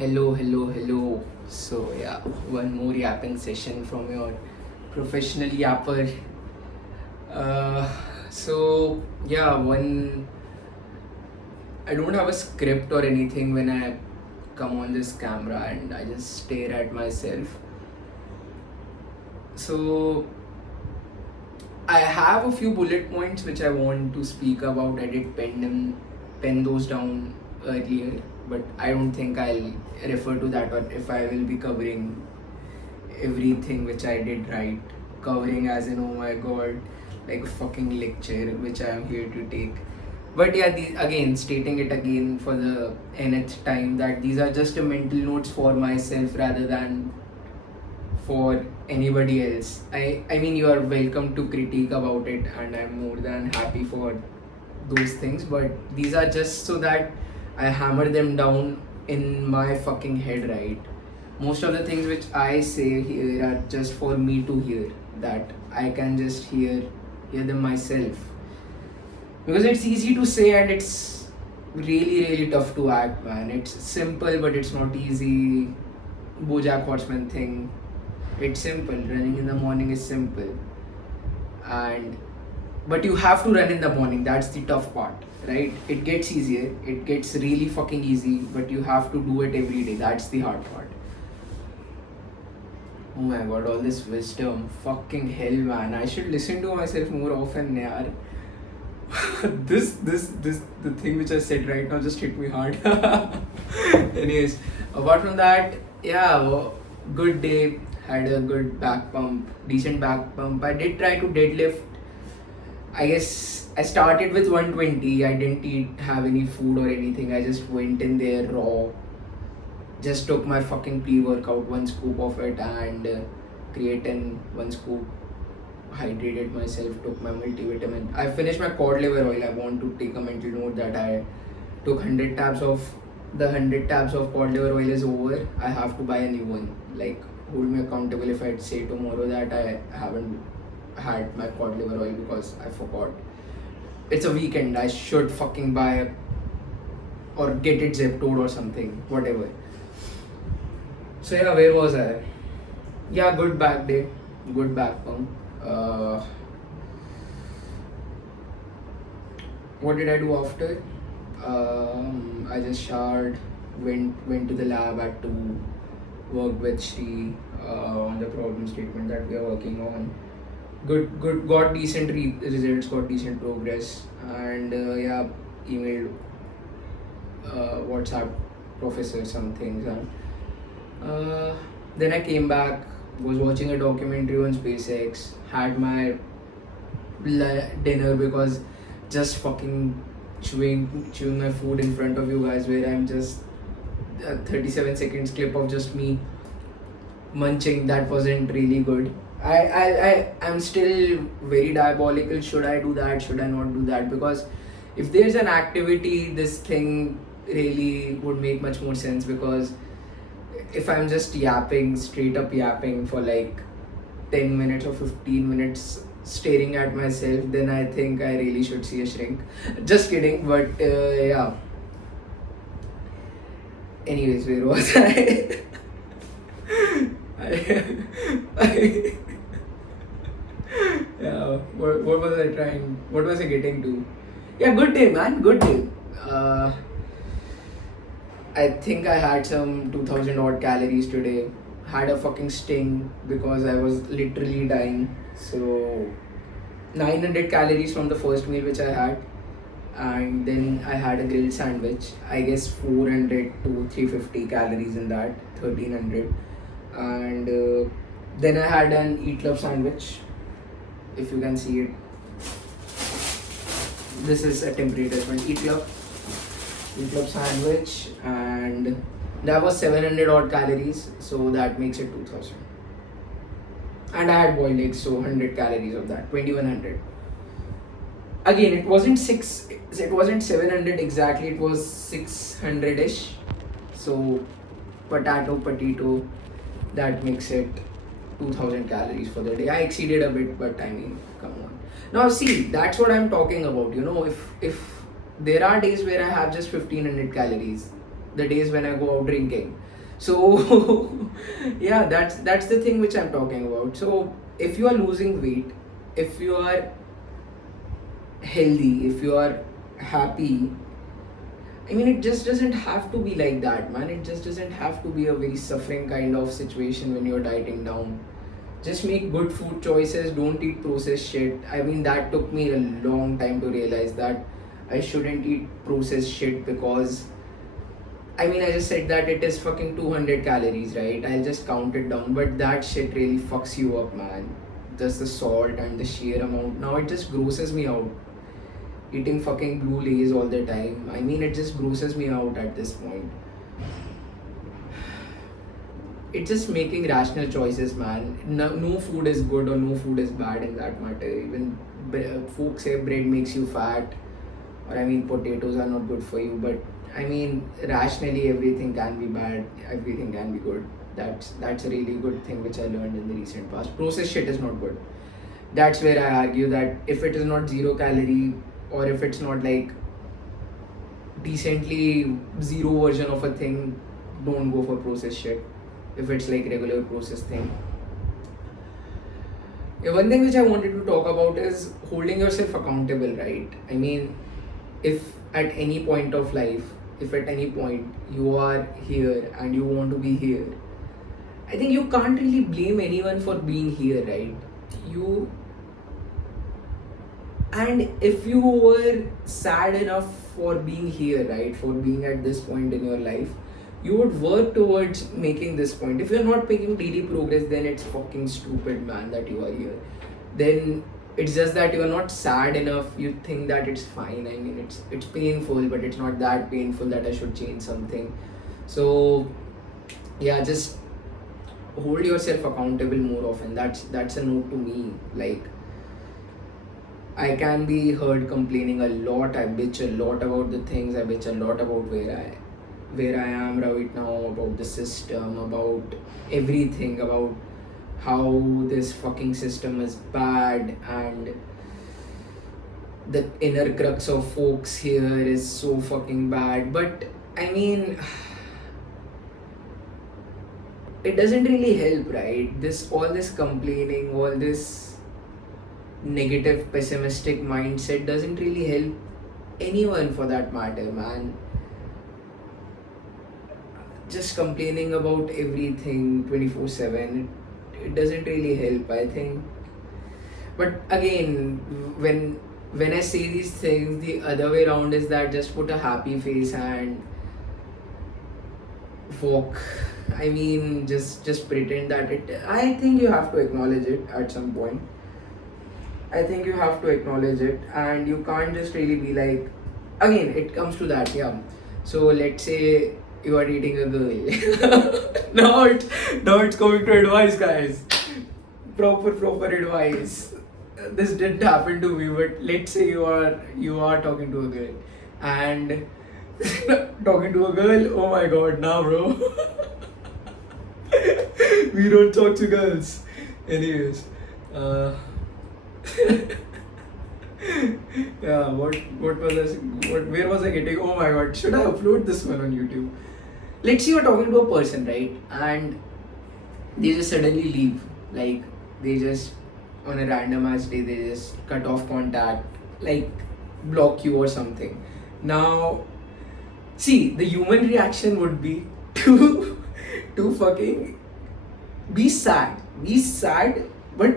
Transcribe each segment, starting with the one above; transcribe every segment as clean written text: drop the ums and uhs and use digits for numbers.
Hello. So yeah, one more yapping session from your professional yapper. Uh, so yeah, one. I don't have a script or anything when I come on this camera and I just stare at myself. So I have a few bullet points which I want to speak about. I did pen those down earlier, but I don't think I'll refer to that or if I will be covering everything which I did right. Covering as in, oh my god, like a fucking lecture which I am here to take. But yeah, again, stating it again for the nth time that these are just a mental notes for myself rather than for anybody else. I mean, you are welcome to critique about it, and I'm more than happy for those things. But these are just so that I hammer them down in my fucking head, right? Most of the things which I say here are just for me to hear. That I can just hear them myself. Because it's easy to say and it's really tough to act, man. It's simple but it's not easy. Bojack Horseman thing. It's simple. Running in the morning is simple. And but you have to run in the morning. That's the tough part, right? It gets easier. It gets really fucking easy, but you have to do it every day. That's the hard part. Oh my god, all this wisdom. Fucking hell, man. I should listen to myself more often, yaar. The thing which I said right now just hit me hard. Anyways, apart from that, yeah, good day. Had a good back pump, decent back pump. I did try to deadlift. I guess I started with 120. I didn't have any food or anything. I just went in there raw. Just took my fucking pre-workout, one scoop of it, and creatine, one scoop. Hydrated myself, took my multivitamin. I finished my cod liver oil. I want to take a mental note that I took 100 tabs of the 100 tabs of cod liver oil is over. I have to buy a new one. Like, hold me accountable if I say tomorrow that I haven't had my cod liver oil because I forgot. It's a weekend. I should fucking buy or get it Zeptoed or something. Whatever. So yeah, where was I? Yeah, good back day. Good back pump. What did I do after? I just showered, went to the lab, had to work with Shri on the problem statement that we are working on. Good, got decent results, got decent progress, and yeah, emailed WhatsApp professor some things, and then I came back, was watching a documentary on SpaceX, had my dinner because just fucking chewing my food in front of you guys where I'm just a 37 seconds clip of just me munching. That wasn't really good. I'm still very diabolical. Should I do that? Should I not do that? Because if there's an activity, this thing really would make much more sense. Because if I'm just yapping, straight up yapping for like 10 minutes or 15 minutes staring at myself, then I think I really should see a shrink. Just kidding, but yeah. Anyways, where was I? I yeah, what was I trying? What was I getting to? Yeah, good day, man. Good day. I think I had some 2000 odd calories today. Had a fucking sting because I was literally dying. So 900 calories from the first meal which I had, and then I had a grilled sandwich. I guess 400 to 350 calories in that, 1300, and then I had an eat love sandwich. If you can see it, this is a temporary adjustment. Eat love sandwich, and that was 700 odd calories. So that makes it 2000. And I had boiled eggs, so 100 calories of that, 2100. Again, it wasn't 700 exactly, it was 600ish. So potato, that makes it 2000 calories for the day. I exceeded a bit, but I mean, come on. Now see, that's what I'm talking about. If there are days where I have just 1500 calories, the days when I go out drinking. So yeah, that's the thing which I'm talking about. So if you are losing weight, if you are healthy, if you are happy, I mean, it just doesn't have to be like that, man. It just doesn't have to be a very suffering kind of situation when you're dieting down. Just make good food choices, don't eat processed shit. I mean, that took me a long time to realize that I shouldn't eat processed shit, because I mean, I just said that it is fucking 200 calories, right? I'll just count it down, but that shit really fucks you up, man. Just the salt and the sheer amount. Now it just grosses me out. Eating fucking blue lays all the time. I mean, it just grosses me out at this point. It's just making rational choices, man. No food is good or no food is bad in that matter. Even folks say bread makes you fat, or I mean, potatoes are not good for you. But I mean, rationally, everything can be bad, everything can be good. That's a really good thing which I learned in the recent past. Processed shit is not good. That's where I argue that if it is not zero calorie, or if it's not like decently zero version of a thing, don't go for processed shit. If it's like regular processed thing. Yeah, one thing which I wanted to talk about is holding yourself accountable, right? I mean, if at any point of life, if at any point you are here and you want to be here, I think you can't really blame anyone for being here, right? You And if you were sad enough for being here, right, for being at this point in your life, you would work towards making this point. If you're not making daily progress, then it's fucking stupid, man, that you are here. Then it's just that you're not sad enough. You think that it's fine. I mean, it's painful, but it's not that painful that I should change something. So yeah, just hold yourself accountable more often. That's a note to me. Like, I can be heard complaining a lot. I bitch a lot about the things. I bitch a lot about where I am right now, about the system, about everything, about how this fucking system is bad, and the inner crux of folks here is so fucking bad. But I mean, it doesn't really help, right? All this complaining, all this negative pessimistic mindset doesn't really help anyone for that matter, man. Just complaining about everything 24/7, it doesn't really help, I think. But again, when I say these things, the other way around is that just put a happy face and walk. I mean, just pretend that I think you have to acknowledge it at some point. I think you have to acknowledge it, and you can't just really be like, again, it comes to that, yeah. So let's say you are dating a girl. now it's coming to advice, guys. Proper advice. This didn't happen to me, but let's say you are talking to a girl, and talking to a girl. Oh my god, nah, bro. We don't talk to girls. Anyways, yeah, where was I getting? Oh my god, should I upload this one on YouTube? Let's say you're talking to a person, right? And they just suddenly leave. Like, they just, on a random ass day, they just cut off contact, like block you or something. Now, see, the human reaction would be to fucking be sad. Be sad, but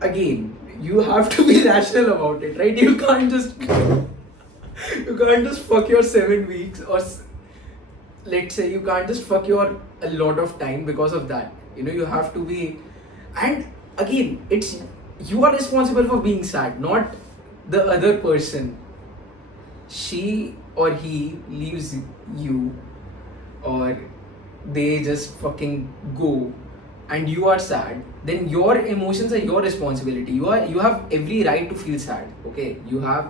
again, you have to be rational about it, right? You can't just fuck your 7 weeks, or let's say you can't just fuck your a lot of time because of that. You have to be, and again, it's you are responsible for being sad, not the other person. She or he leaves you, or they just fucking go, and you are sad, then your emotions are your responsibility. You have every right to feel sad, okay? You have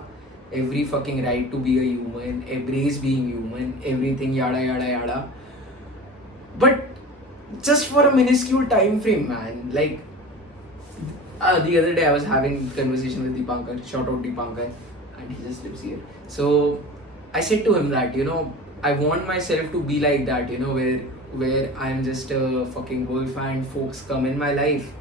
every fucking right to be a human, embrace being human, everything, yada yada yada. But just for a minuscule time frame, man. Like, the other day I was having a conversation with Deepankar, shout out Deepankar, and he just lives here. So I said to him that, I want myself to be like that, where I'm just a fucking wolf and folks come in my life.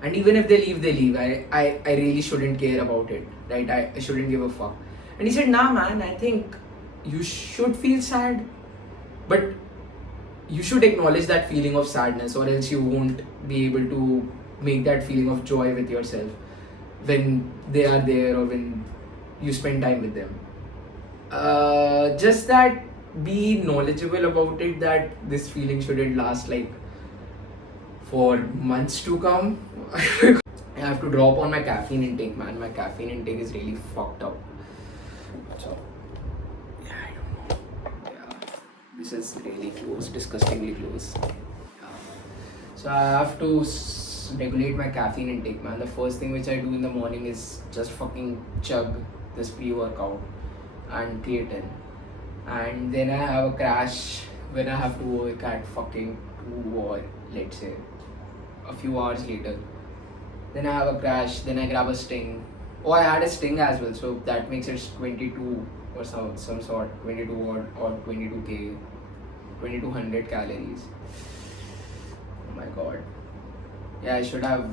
And even if they leave, they leave. I really shouldn't care about it, right? I shouldn't give a fuck. And he said, nah, man, I think you should feel sad, but you should acknowledge that feeling of sadness, or else you won't be able to make that feeling of joy with yourself when they are there or when you spend time with them. Just that, be knowledgeable about it, that this feeling shouldn't last like for months to come. I have to drop on my caffeine intake, man. My caffeine intake is really fucked up. So, yeah, I don't know. Yeah, this is really close, disgustingly close. Yeah. So I have to regulate my caffeine intake, man. The first thing which I do in the morning is just fucking chug this pre-workout and creatine, and then I have a crash when I have to work at fucking 2, or let's say a few hours later. Then I have a crash, then I grab a sting. Oh, I had a sting as well, so that makes it 22 or some sort, 22 or 22k, 2200 calories. Oh my god. Yeah, I should have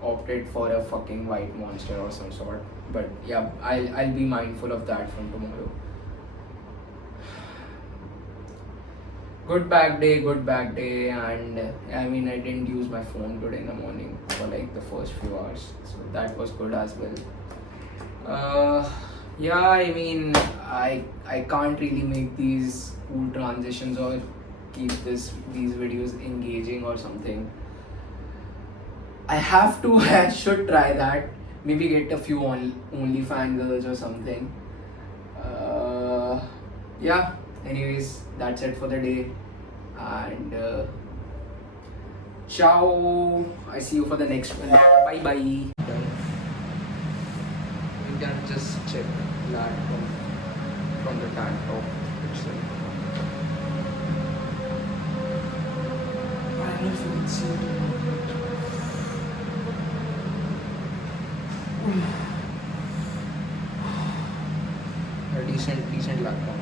opted for a fucking white monster or some sort. But yeah, I'll be mindful of that from tomorrow. Good back day, and I mean, I didn't use my phone today in the morning for like the first few hours, so that was good as well. Yeah, I mean, I can't really make these cool transitions or keep these videos engaging or something. I have to. I should try that. Maybe get a few OnlyFans girls or something. Yeah. Anyways, that's it for the day, and ciao. I see you for the next one. Bye bye. You can just check that from the tank top itself. I don't know if you can see it. A decent laptop.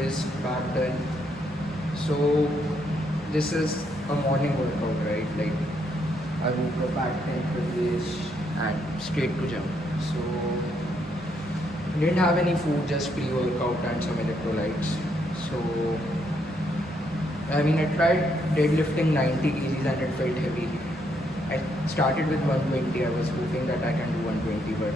Is back done. So this is a morning workout, right? Like I woke up at 10:30ish and straight to gym. So didn't have any food, just pre-workout and some electrolytes. So I mean, I tried deadlifting 90 kgs and it felt heavy. I started with 120. I was hoping that I can do 120, but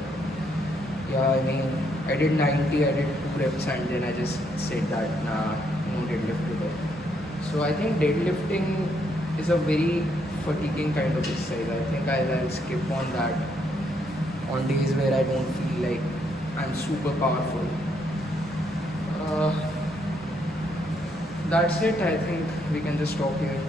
yeah, I mean, I did 90, I did 2 reps, and then I just said that, nah, no deadlift today. So I think deadlifting is a very fatiguing kind of exercise. I think I'll skip on that on days where I don't feel like I'm super powerful. That's it. I think we can just stop here.